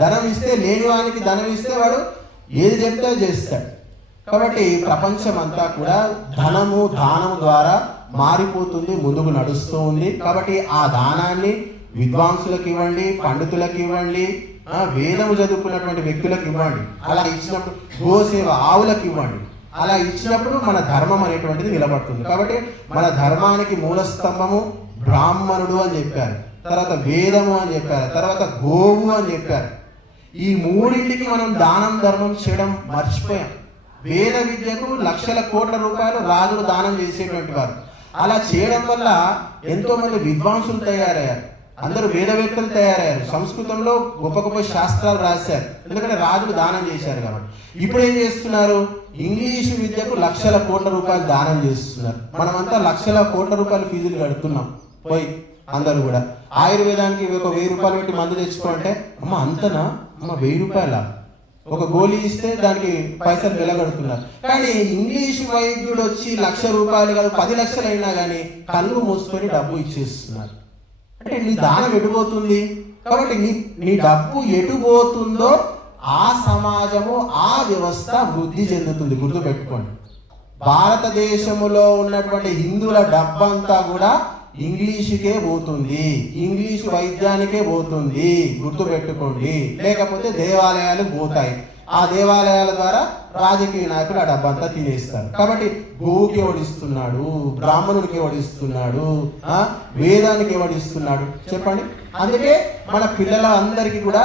ధనం ఇస్తే, లేని వానికి ధనం ఇస్తే వాడు ఏది చెప్తే చేస్తాడు. కాబట్టి ప్రపంచం అంతా కూడా దానము ద్వారా మారిపోతుంది, ముందుకు నడుస్తూ ఉంది. కాబట్టి ఆ దానాన్ని విద్వాంసులకు ఇవ్వండి, పండితులకు ఇవ్వండి, వేదము చదువుకున్నటువంటి వ్యక్తులకు ఇవ్వండి. అలా ఇచ్చినప్పుడు గోసేవ, ఆవులకు ఇవ్వండి. అలా ఇచ్చినప్పుడు మన ధర్మం అనేటువంటిది నిలబడుతుంది. కాబట్టి మన ధర్మానికి మూల స్తంభము బ్రాహ్మణుడు అని చెప్పారు, తర్వాత వేదము అని చెప్పారు, తర్వాత గోవు అని చెప్పారు. ఈ మూడింటికి మనం దానం ధర్మం చేయడం మర్చిపోయాం. వేద విద్యకు లక్షల కోట్ల రూపాయలు రాజులు దానం చేసేటువంటి వారు. అలా చేయడం వల్ల ఎంతో మంది విద్వాంసులు తయారయ్యారు, అందరూ వేదవేత్తలు తయారయ్యారు, సంస్కృతంలో గొప్ప గొప్ప శాస్త్రాలు రాశారు, ఎందుకంటే రాజులు దానం చేశారు కాబట్టి. ఇప్పుడు ఏం చేస్తున్నారు, ఇంగ్లీషు విద్యకు లక్షల కోట్ల రూపాయలు దానం చేస్తున్నారు. మనమంతా లక్షల కోట్ల రూపాయలు ఫీజులు కడుతున్నాం పోయి. అందరూ కూడా ఆయుర్వేదానికి ఒక 1000 రూపాయలు పెట్టి మందు తెచ్చుకోంటే, అమ్మ అంతనా, అమ్మ 1000 రూపాయల, ఒక గోళీ ఇస్తే దానికి పైసలు వెలగడుతున్నారు. కానీ ఇంగ్లీష్ వైద్యుడు వచ్చి 1,00,000 రూపాయలు కాదు 10 లక్షలు అయినా కానీ కళ్ళు మూసుకొని డబ్బు ఇచ్చేస్తున్నారు. అంటే నీ దానం ఎటుపోతుంది? కాబట్టి నీ డబ్బు ఎటుపోతుందో ఆ సమాజము, ఆ వ్యవస్థ వృద్ధి చెందుతుంది. గుర్తుపెట్టుకోండి, భారతదేశంలో ఉన్నటువంటి హిందువుల డబ్బంతా కూడా ఇంగ్లీషుకే పోతుంది, ఇంగ్లీషు వైద్యానికే పోతుంది. గుర్తుపెట్టుకోండి, లేకపోతే దేవాలయాలు పోతాయి. ఆ దేవాలయాల ద్వారా రాజకీయ నాయకులు ఆ డబ్బంతా తినేస్తారు. కాబట్టి గోవుకి ఎవడిస్తున్నాడు, బ్రాహ్మణుడికి ఎవడిస్తున్నాడు, వేదానికి ఎవడిస్తున్నాడు చెప్పండి. అందుకే మన పిల్లలందరికీ కూడా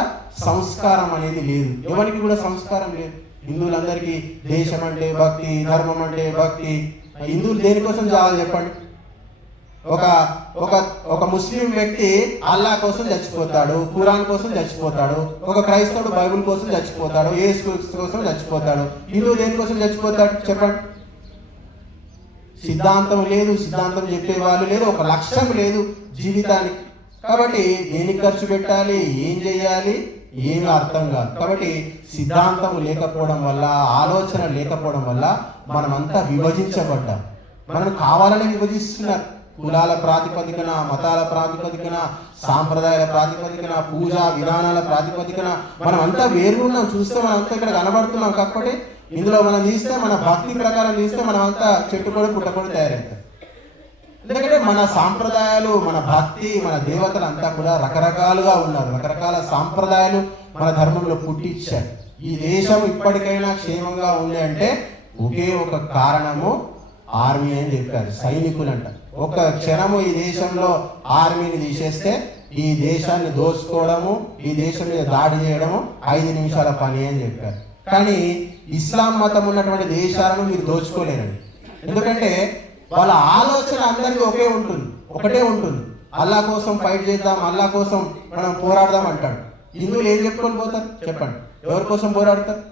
సంస్కారం అనేది లేదు, ఎవరికి కూడా సంస్కారం లేదు. హిందువులందరికీ దేశం అంటే భక్తి, ధర్మం అంటే భక్తి. హిందువులు దేనికోసం చావాలి చెప్పండి? ఒక ముస్లిం వ్యక్తి అల్లా కోసం చచ్చిపోతాడు, ఖురాన్ కోసం చచ్చిపోతాడు. ఒక క్రైస్తవుడు బైబిల్ కోసం చచ్చిపోతాడు, యేసు కోసం చచ్చిపోతాడు. హిందువు దేనికోసం చచ్చిపోతాడు చెప్పండి? సిద్ధాంతం లేదు, సిద్ధాంతం చెప్పే వాళ్ళు లేదు, ఒక లక్ష్యం లేదు జీవితానికి. కాబట్టి దేనికి ఖర్చు పెట్టాలి, ఏం చేయాలి, ఏమీ అర్థం కాదు. కాబట్టి సిద్ధాంతం లేకపోవడం వల్ల, ఆలోచన లేకపోవడం వల్ల మనమంతా విభజించబడ్డాం. మనం కావాలని విభజిస్తున్నారు. కులాల ప్రాతిపదికన, మతాల ప్రాతిపదికన, సాంప్రదాయాల ప్రాతిపదికన, పూజా విధానాల ప్రాతిపదికన మనం అంతా వేరుగున్నాం. చూస్తే మనం అంతా ఇక్కడ కనబడుతున్నాం. కాబట్టి ఇందులో మనం తీస్తే, మన భక్తి ప్రకారం తీస్తే మనం అంతా చెట్టుకొని పుట్టకొని తయారవుతాం. ఎందుకంటే మన సాంప్రదాయాలు, మన భక్తి, మన దేవతలు అంతా కూడా రకరకాలుగా ఉన్నారు. రకరకాల సాంప్రదాయాలు మన ధర్మంలో పుట్టించారు. ఈ దేశం ఇప్పటికైనా క్షేమంగా ఉంది అంటే ఒకే ఒక కారణము ఆర్మీ అని చెప్పారు, సైనికులు అంట. ఒక క్షణము ఈ దేశంలో ఆర్మీని తీసేస్తే ఈ దేశాన్ని దోచుకోవడము, ఈ దేశం మీద దాడి చేయడము 5 నిమిషాల పని అని చెప్పారు. కానీ ఇస్లాం మతం ఉన్నటువంటి దేశాలను మీరు దోచుకోలేరండి. ఎందుకంటే వాళ్ళ ఆలోచన అందరికీ ఒకటే ఉంటుంది. అల్లా కోసం ఫైట్ చేద్దాం, అల్లా కోసం మనం పోరాడదాం అంటాడు. హిందువులు ఏం చెప్పుకొని పోతారు చెప్పండి? ఎవరి కోసం పోరాడతారు?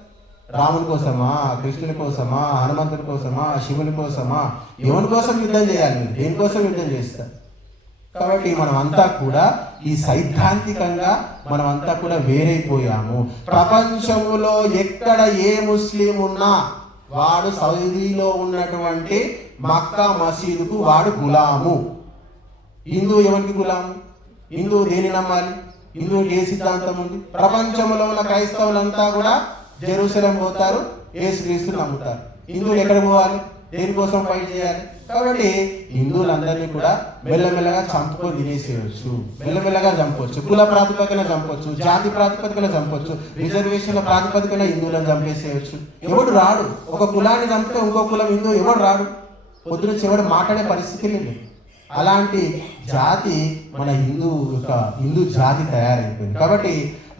రాముని కోసమా, కృష్ణుని కోసమా, హనుమంతుని కోసమా, శివుని కోసమా? ఎవరి కోసం యుద్ధం చేయాలి? దేనికోసం యుద్ధం చేస్తారు? కాబట్టి మనం అంతా కూడా ఈ సైద్ధాంతికంగా మనం అంతా కూడా వేరైపోయాము. ప్రపంచంలో ఎక్కడ ఏ ముస్లిం ఉన్నా వాడు సౌదీలో ఉన్నటువంటి మక్కా మసీదుకు వాడు గులాము. హిందువు ఎవరికి గులాము? హిందువు దేని నమ్మాలి? హిందువుకి ఏ సిద్ధాంతం ఉంది? ప్రపంచంలో ఉన్న క్రైస్తవులంతా కూడా జెరూసలేం పోతారు, యేసుక్రీస్తుని నమ్ముతారు. హిందువులు ఎక్కడ పోవాలి, దేనికోసం ఫైట్ చేయాలి? కాబట్టి హిందువులందరినీ కూడా మెల్లమెల్లగా చంపుకొని తినేసేయచ్చు, మెల్లమెల్లగా చంపవచ్చు, కుల ప్రాతిపదికన చంపొచ్చు, జాతి ప్రాతిపదికన చంపొచ్చు, రిజర్వేషన్ల ప్రాతిపదికన హిందువులను చంపేసేయచ్చు. ఎవడు రాడు, ఒక కులాన్ని చంపితే ఇంకో కులం హిందువు ఎవడు రాడు, పొద్దున చివరి మాట్లాడే పరిస్థితి లేదు. అలాంటి జాతి మన హిందూ జాతి తయారైపోయింది. కాబట్టి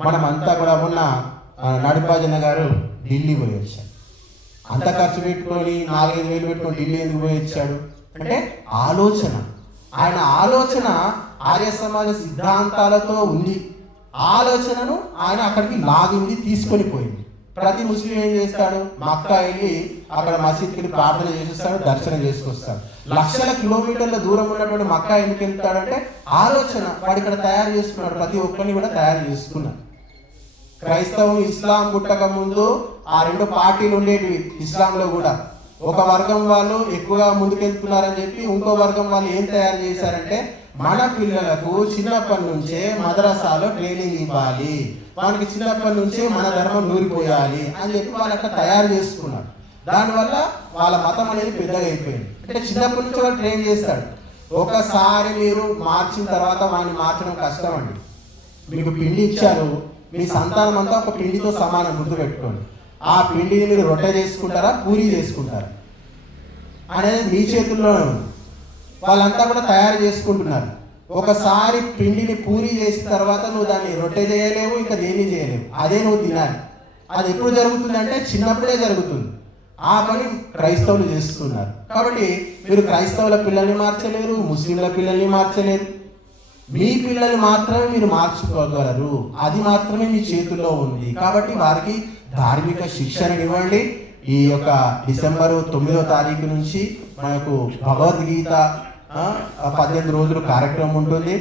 మనమంతా కూడా మొన్న నడిపాజన్న గారు ఢిల్లీ పోయి వచ్చారు. అంత ఖర్చు పెట్టుకొని 4-5 వేలు పెట్టుకొని ఢిల్లీ ఎందుకు పోయి వచ్చాడు అంటే ఆయన ఆలోచన ఆర్య సమాజ సిద్ధాంతాలతో ఉంది. ఆలోచనను ఆయన అక్కడికి లాగింది, తీసుకొని పోయింది. ప్రతి ముస్లిం ఏం చేస్తాడు, మక్కా వెళ్ళి అక్కడ మసీద్కి ప్రార్థన చేసేస్తాడు, దర్శనం చేసుకొస్తాడు. లక్షల కిలోమీటర్ల దూరం ఉన్నటువంటి మక్కా ఎందుకు వెళ్తాడంటే ఆలోచన వాడు ఇక్కడ తయారు చేసుకున్నాడు, ప్రతి ఒక్కరిని కూడా తయారు చేసుకున్నాడు. క్రైస్తవం ఇస్లాం పుట్టక ముందు ఆ 2 పార్టీలు ఉండేటివి ఇస్లాంలో కూడా. ఒక వర్గం వాళ్ళు ఎక్కువగా ముందుకెళ్తున్నారని చెప్పి ఇంకో వర్గం వాళ్ళు ఏం తయారు చేశారంటే మన పిల్లలకు చిన్నప్పటి నుంచే మదరసాలో ట్రైనింగ్ ఇవ్వాలి, మనకి చిన్నప్పటి నుంచే మన ధర్మం నూరిపోయాలి అని చెప్పి వాళ్ళు అట్లా తయారు చేసుకున్నారు. దానివల్ల వాళ్ళ మతం అనేది పెద్దగా అయిపోయింది. అంటే చిన్నప్పటి నుంచి వాళ్ళు ట్రైన్ చేస్తాడు. ఒకసారి మీరు మార్చిన తర్వాత వాడిని మార్చడం కష్టం అండి. మీకు పిండి ఇచ్చారు, మీ సంతానం అంతా ఒక పిండితో సమానం, గుర్తుపెట్టుకోండి. ఆ పిండిని మీరు రొట్టె చేసుకుంటారా, పూరీ చేసుకుంటారా అనేది మీ చేతుల్లోనే ఉంది. వాళ్ళంతా కూడా తయారు చేసుకుంటున్నారు. ఒకసారి పిండిని పూరీ చేసిన తర్వాత నువ్వు దాన్ని రొట్టె చేయలేవు, ఇంకా దేన్ని చేయలేవు, అదే నువ్వు తినాలి. అది ఎప్పుడు జరుగుతుంది అంటే చిన్నప్పుడే జరుగుతుంది. ఆ పని క్రైస్తవులు చేస్తున్నారు. కాబట్టి మీరు క్రైస్తవుల పిల్లల్ని మార్చలేరు, ముస్లింల పిల్లల్ని మార్చలేరు. మీ పిల్లల్ని మాత్రమే మీరు మార్చుకోగలరు, అది మాత్రమే మీ చేతుల్లో ఉంది. కాబట్టి వారికి ధార్మిక శిక్షణ ఇవ్వండి. ఈ యొక్క డిసెంబర్ 9వ తారీఖు నుంచి మనకు భగవద్గీత 18 రోజులు కార్యక్రమం ఉంటుంది.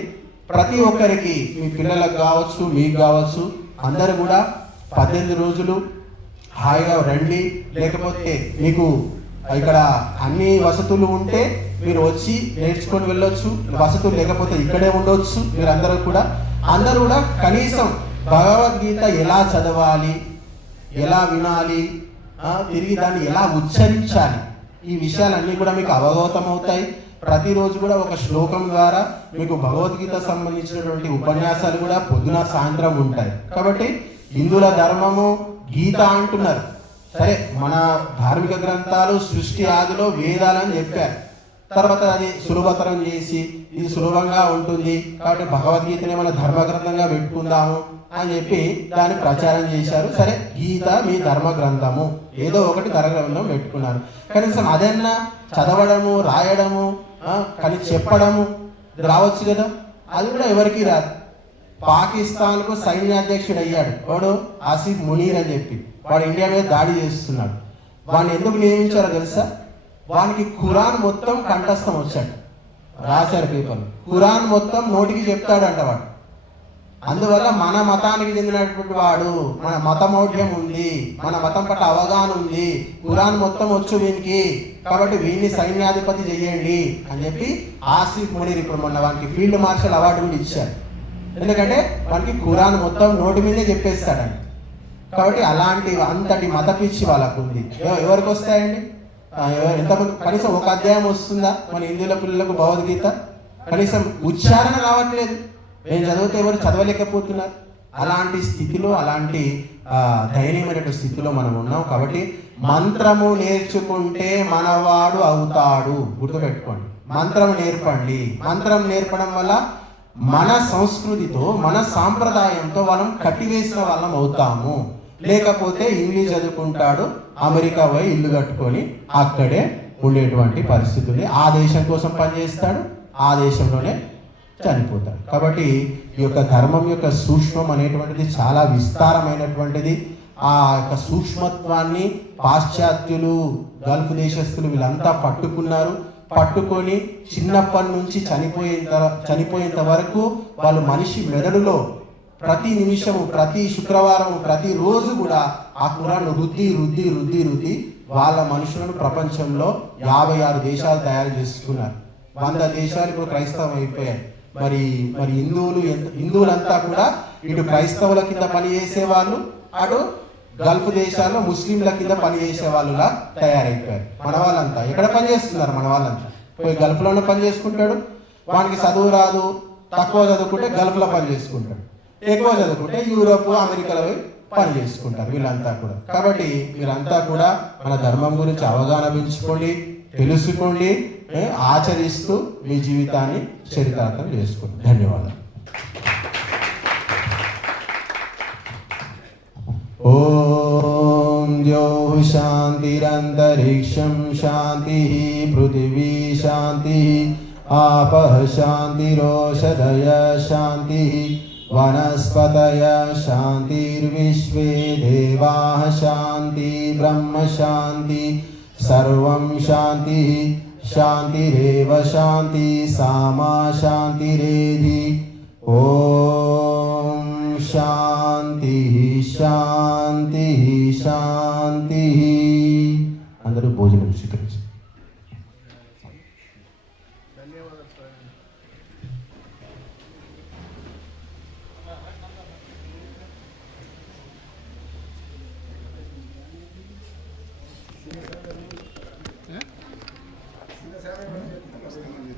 ప్రతి ఒక్కరికి, మీ పిల్లలకు కావచ్చు, మీకు కావచ్చు, అందరూ కూడా 18 రోజులు హాయిగా రండి. లేకపోతే మీకు ఇక్కడ అన్ని వసతులు ఉంటే మీరు వచ్చి నేర్చుకొని వెళ్ళొచ్చు, వసతులు లేకపోతే ఇక్కడే ఉండొచ్చు. మీరు అందరూ కూడా కనీసం భగవద్గీత ఎలా చదవాలి, ఎలా వినాలి, తిరిగి దాన్ని ఎలా ఉచ్చరించాలి, ఈ విషయాలన్నీ కూడా మీకు అవగతం అవుతాయి. ప్రతిరోజు కూడా ఒక శ్లోకం ద్వారా మీకు భగవద్గీత సంబంధించినటువంటి ఉపన్యాసాలు కూడా పొద్దున సాయంత్రం ఉంటాయి. కాబట్టి హిందువుల ధర్మము గీత అంటున్నారు. సరే, మన ధార్మిక గ్రంథాలు సృష్టి ఆదిలో వేదాలని చెప్పారు. తర్వాత అది సులభతరం చేసి ఇది సులభంగా ఉంటుంది కాబట్టి భగవద్గీతని మన ధర్మ గ్రంథంగా పెట్టుకుందాము అని చెప్పి దాన్ని ప్రచారం చేశారు. సరే, గీత మీ ధర్మ గ్రంథము, ఏదో ఒకటి ధర్మ గ్రంథం పెట్టుకున్నారు. కనీసం అదన్నా చదవడము, రాయడము, కానీ చెప్పడము రావచ్చు కదా. అది కూడా ఎవరికి రాదు. పాకిస్తాన్కు సైన్యాధ్యక్షుడు అయ్యాడు వాడు ఆసిఫ్ మునీర్ అని చెప్పి. వాడు ఇండియా మీద దాడి చేస్తున్నాడు. వాడిని ఎందుకు నియమించారో తెలుసా? వానికి ఖురాన్ మొత్తం కంఠస్థం వచ్చాడు, రాశారు పేపర్. ఖురాన్ మొత్తం నోటికి చెప్తాడంట వాడు. అందువల్ల మన మతానికి చెందినటువంటి వాడు, మన మతమౌఢ్యం ఉంది, మన మతం పట్ల అవగాహన ఉంది, ఖురాన్ మొత్తం వచ్చు వీనికి, కాబట్టి వీడిని సైన్యాధిపతి చేయండి అని చెప్పి ఆసిఫ్ మునీర్ ఇప్పుడు మొన్న వానికి ఫీల్డ్ మార్షల్ అవార్డు కూడా ఇచ్చారు. ఎందుకంటే వానికి ఖురాన్ మొత్తం నోటి మీదే చెప్పేస్తాడండి. కాబట్టి అంతటి మత పిచ్చి వాళ్ళకు ఉంది. ఎవరికి వస్తాయండి? ఎంతమంది? కనీసం ఒక అధ్యాయం వస్తుందా మన హిందువుల పిల్లలకు భగవద్గీత? కనీసం ఉచ్చారణ రావట్లేదు. నేను చదివితే ఎవరు చదవలేకపోతున్నారు. అలాంటి స్థితిలో, అలాంటి దయనీయమైన స్థితిలో మనం ఉన్నాం. కాబట్టి మంత్రము నేర్చుకుంటే మనవాడు అవుతాడు, గుర్తుపెట్టుకోండి. మంత్రం నేర్పండి. మంత్రం నేర్పడం వల్ల మన సంస్కృతితో, మన సాంప్రదాయంతో మనం కట్టివేసిన వాళ్ళం అవుతాము. లేకపోతే ఇంగ్లీష్ చదువుకుంటాడు, అమెరికా పోయి ఇల్లు కట్టుకొని అక్కడే ఉండేటువంటి పరిస్థితులు. ఆ దేశం కోసం పనిచేస్తాడు, ఆ దేశంలోనే చనిపోతాడు. కాబట్టి ఈ యొక్క ధర్మం యొక్క సూక్ష్మం అనేటువంటిది చాలా విస్తారమైనటువంటిది. ఆ యొక్క సూక్ష్మత్వాన్ని పాశ్చాత్యులు, గల్ఫ్ దేశస్తులు వీళ్ళంతా పట్టుకొని చిన్నప్పటి నుంచి చనిపోయేంత వరకు వాళ్ళు మనిషి మెదడులో ప్రతి నిమిషము, ప్రతి శుక్రవారం, ప్రతి రోజు కూడా ఆ ఖురాన్ రుద్ది వాళ్ళ మనుషులను ప్రపంచంలో 56 దేశాలు తయారు చేసుకున్నారు. 100 దేశాలు ఇప్పుడు క్రైస్తవం అయిపోయాయి. మరి హిందువులంతా కూడా ఇటు క్రైస్తవుల కింద పనిచేసే వాళ్ళు, అటు గల్ఫ్ దేశాల్లో ముస్లింల కింద పని చేసే వాళ్ళులా తయారైపోయారు. మన వాళ్ళంతా ఎక్కడ పని చేస్తున్నారు? మన వాళ్ళంతా పోయి గల్ఫ్లోనే పని చేసుకుంటాడు. వానికి చదువు రాదు, తక్కువ చదువుకుంటే గల్ఫ్లో పని చేసుకుంటాడు, ఎక్కువ చదువుకుంటే యూరోప్ అమెరికాలో పోయి పని చేసుకుంటారు వీళ్ళంతా కూడా. కాబట్టి మీరంతా కూడా మన ధర్మం గురించి అవగాహన పెంచుకోండి, తెలుసుకోండి, ఆచరిస్తూ మీ జీవితాన్ని చరితార్థం చేసుకోండి. ధన్యవాదాలు. ఓం ద్యౌః శాంతిరంతరిక్షం శాంతిః పృథివీ శాంతిః ఆపః శాంతిరోషధయః శాంతిః వనస్పతయః శాంతిర్విశ్వే దేవాః శాంతి బ్రహ్మ శాంతి సర్వం శాంతిః శాంతిరేవ శాంతి సామా శాంతిరేధి. ఓం శాంతి శాంతి శాంతి. అందరూ భోజనం స్వీకరించారు. Huh?